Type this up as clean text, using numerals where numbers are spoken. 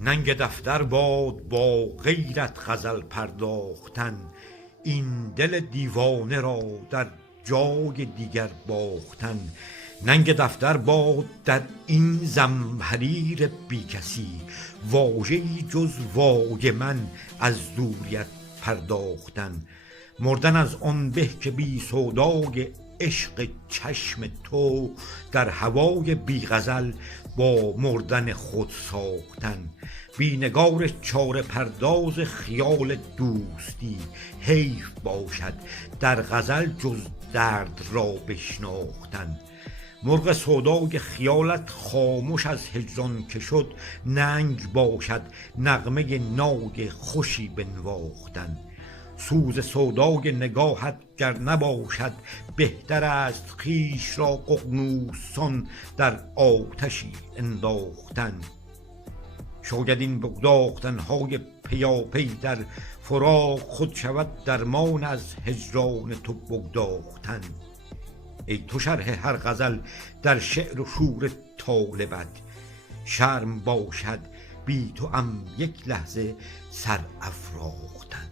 ننگ دفتر باد با غیرت غزل پرداختن، این دل دیوانه را در جای دیگر باختن. ننگ دفتر باد در این زمهریر بی کسی، واژه‌ای جز وای من از دوریت پرداختن. مردن از آن به که بی سودای عشق چشم تو، در هوای بی غزل با مردن خود ساختن. بی نگار چاره پرداز خیال دوستی، حیف باشد در غزل جز درد را بشناختن. مرغ سودای خیالت خاموش از هجران که شد، ننگ باشد نغمه نای خوشی بنواختن. سوز سودای نگاهت گر نباشد، بهتر است خویش را ققنوسان در آتشی انداختن. شاید این بگداختن های پیاپی در فراق، خود شود درمان از هجران تو بگداختن. ای تو شرح هر غزل در شعر و شور طالبت، شرم باشد بی تو ام یک لحظه سر افراختن.